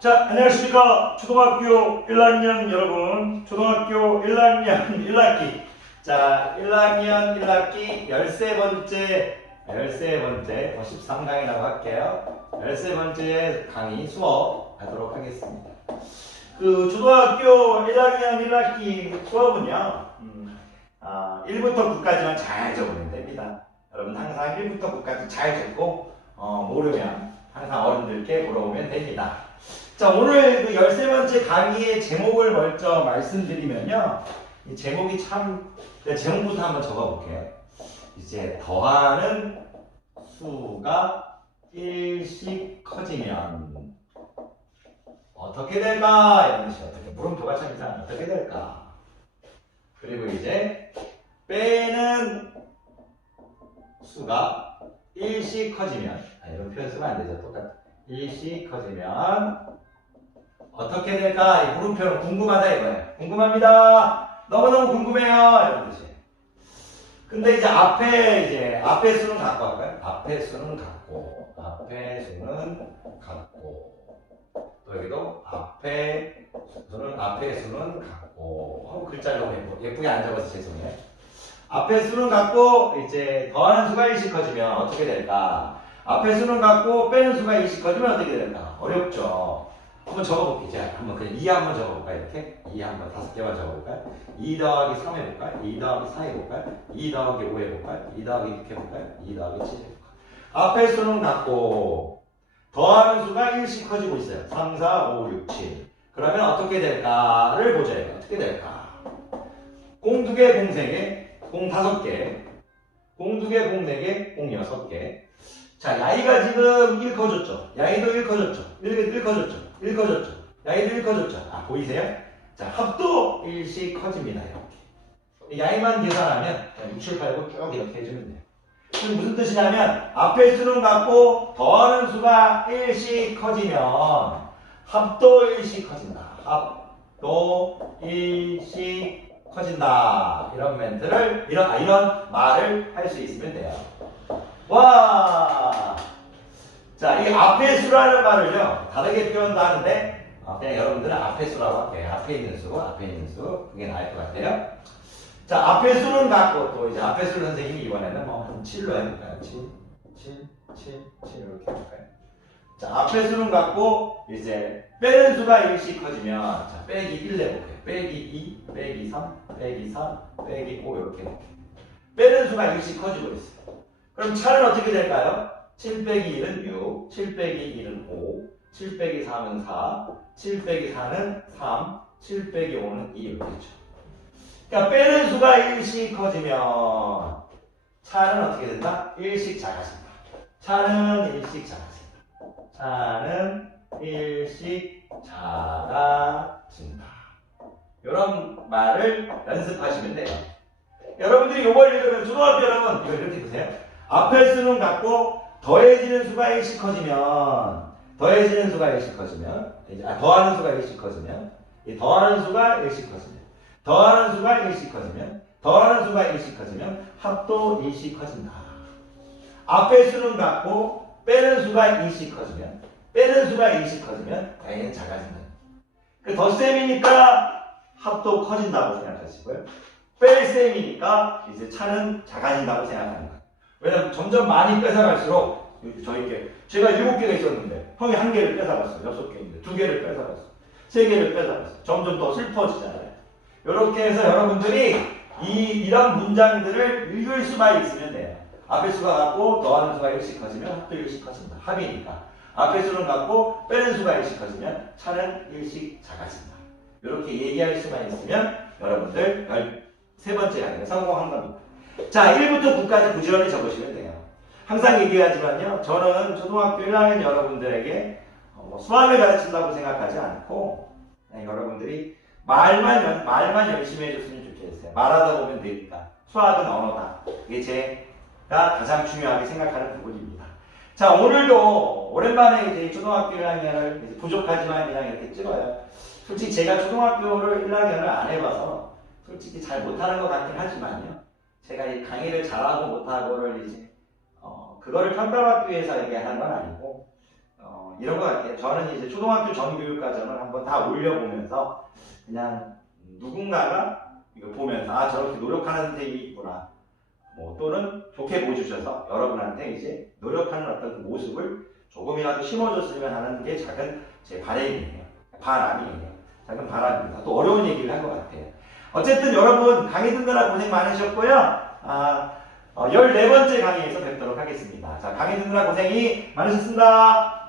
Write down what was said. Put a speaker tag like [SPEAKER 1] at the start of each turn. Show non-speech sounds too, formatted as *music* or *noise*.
[SPEAKER 1] 자, 안녕하십니까. 초등학교 1학년 여러분. 초등학교 1학년 1학기. *laughs* 자, 1학년 1학기 13번째, 13번째, 13강이라고 할게요. 13번째 강의 수업 하도록 하겠습니다. 그 초등학교 1학년 1학기 수업은요, 음, 아, 1부터 9까지만 잘 적으면 됩니다. 여러분 항상 1부터 9까지 잘 적고, 어, 모르면 항상 어른들께 물어보면 됩니다. 자, 오늘 그 13번째 강의의 제목을 먼저 말씀드리면요. 이 제목이 참, 제가 제목부터 한번 적어볼게요. 이제 더하는 수가 1씩 커지면 어떻게 될까? 이런 뜻이 어떻게, 물음표가 참 이상 어떻게 될까? 그리고 이제 빼는 수가 1씩 커지면, 아, 이런 표현 쓰면 안 되죠. 똑같아. 1씩 커지면 어떻게 될까? 이 물음표는 궁금하다 이거예요. 궁금합니다. 너무너무 궁금해요. 이런 뜻이에요. 근데 이제 앞에 이제 앞에 수는 갖고 할까요? 앞에 수는 갖고 앞에 수는 갖고 또 여기도 앞에 수는 앞에 수는 갖고 어, 글자를 너무 예쁘, 예쁘게 안 적어서 죄송해요. 앞에 수는 갖고 이제 더하는 수가 1씩 커지면 어떻게 될까? 앞에 수는 갖고 빼는 수가 1씩 커지면 어떻게 될까? 어렵죠. 한번 적어볼게요. 이제 한번 그냥 2 한번 적어볼까요? 이렇게 2 한번 다섯 개만 적어볼까요? 2 더하기 3 해볼까요? 2 더하기 4 해볼까요? 2 더하기 5 해볼까요? 2 더하기 6 해볼까요? 2 더하기 7 해볼까요? 앞에 수는 같고 더하는 수가 1씩 커지고 있어요. 3, 4, 5, 6, 7 그러면 어떻게 될까를 보자 이거. 어떻게 될까? 공 2개, 공 3개, 공 5개 공 2개, 공 4개, 공 6개 자, 야이가 지금 1 커졌죠? 야이도 1 커졌죠? 1, 1 커졌죠? 1 커졌죠? 야이도 1 커졌죠? 아, 보이세요? 자, 합도 1씩 커집니다. 이렇게. 야이만 계산하면 6, 7, 8, 9 쭉 이렇게 해주면 돼요. 지금 무슨 뜻이냐면 앞에 수는 같고 더하는 수가 1씩 커지면 합도 1씩 커진다. 합도 1씩 커진다. 이런 멘트를 이런 아, 이런 말을 할 수 있으면 돼요. 와! 자, 이 앞에 수라는 말을요, 다르게 표현도 하는데, 어, 그냥 여러분들은 앞에 수라고 할게요. 앞에 있는 수, 앞에 있는 수. 그게 나을 것 같아요. 자, 앞에 수는 갖고, 또 이제 앞에 수를 선생님이 이번에는 뭐, 한 7로 해볼까요? 7, 7, 7, 7, 이렇게 해볼까요? 자, 앞에 수는 갖고, 이제, 빼는 수가 1씩 커지면, 자, 빼기 1 내볼게요. 빼기 2, 빼기 3, 빼기 4, 빼기 5, 이렇게 해볼게요. 빼는 수가 1씩 커지고 있어요. 그럼 차는 어떻게 될까요? 7 빼기 1은 6, 7 빼기 1은 5, 7 빼기 3은 4, 7 빼기 4는 3, 7 빼기 5는 2 이렇게 되죠. 그러니까 빼는 수가 1씩 커지면 차는 어떻게 된다? 1씩 작아진다. 차는 1씩 작아진다. 차는 1씩 작아진다. 이런 말을 연습하시면 돼요. 여러분들이 요걸 읽으면 초등학교 여러분 이거 이렇게 보세요. 앞에 수는 같고 더해지는 수가 1씩 커지면 더해지는 수가 1씩 커지면 아, 더하는 수가 1씩 커지면 이 더하는 수가 1씩 커지면 더하는 수가 1씩 커지면 더하는 수가 1씩 커지면 합도 1씩 커진다. 앞에 수는 같고 빼는 수가 1씩 커지면 빼는 수가 1씩 커지면 당연히 작아진다. 그 덧셈이니까 합도 커진다고 생각하시고요. 뺄셈이니까 이제 차는 작아진다고 생각하는 거예요. 왜냐면 점점 많이 뺏어갈수록 저희께 제가 일곱 개가 있었는데 형이 한 개를 뺏어갔어 여섯 개인데 두 개를 뺏어갔어 세 개를 뺏어갔어 점점 더 슬퍼지잖아요. 이렇게 해서 여러분들이 이 이런 문장들을 읽을 수만 있으면 돼요. 앞에 수가 같고 더하는 수가 1씩 커지면 합도 1씩 커진다. 합이니까. 앞에 수는 같고 빼는 수가 1씩 커지면 차는 1씩 작아진다. 이렇게 얘기할 수만 있으면 여러분들 세 번째 강의는 성공한 겁니다. 자, 1부터 9까지 부지런히 적으시면 돼요. 항상 얘기하지만요, 저는 초등학교 1학년 여러분들에게 어, 뭐 수학을 가르친다고 생각하지 않고, 네, 여러분들이 말만, 연- 말만 열심히 해줬으면 좋겠어요. 말하다 보면 되니까. 수학은 언어다. 이게 제가 가장 중요하게 생각하는 부분입니다. 자, 오늘도 오랜만에 이제 초등학교 1학년을 이제 부족하지만 그냥 이렇게 찍어요. 솔직히 제가 초등학교를 1학년을 안 해봐서 솔직히 잘 못하는 것 같긴 하지만요. 제가 이 강의를 잘하고 못하고를 이제 어, 그거를 평가받기 위해서 얘기하는 건 아니고 어, 이런 것 같아요. 저는 이제 초등학교 전교육과정을 한번 다 올려보면서 그냥 누군가가 이거 보면서 아 저렇게 노력하는 선생님이 있구나. 뭐 또는 좋게 보여주셔서 여러분한테 이제 노력하는 어떤 그 모습을 조금이라도 심어줬으면 하는 게 작은 제 바람이에요. 바람이에요. 작은 바람입니다. 또 어려운 얘기를 한 것 같아요. 어쨌든 여러분 강의 듣느라 고생 많으셨고요. 아, 어, 14번째 강의에서 뵙도록 하겠습니다. 자, 강의 듣느라 고생이 많으셨습니다.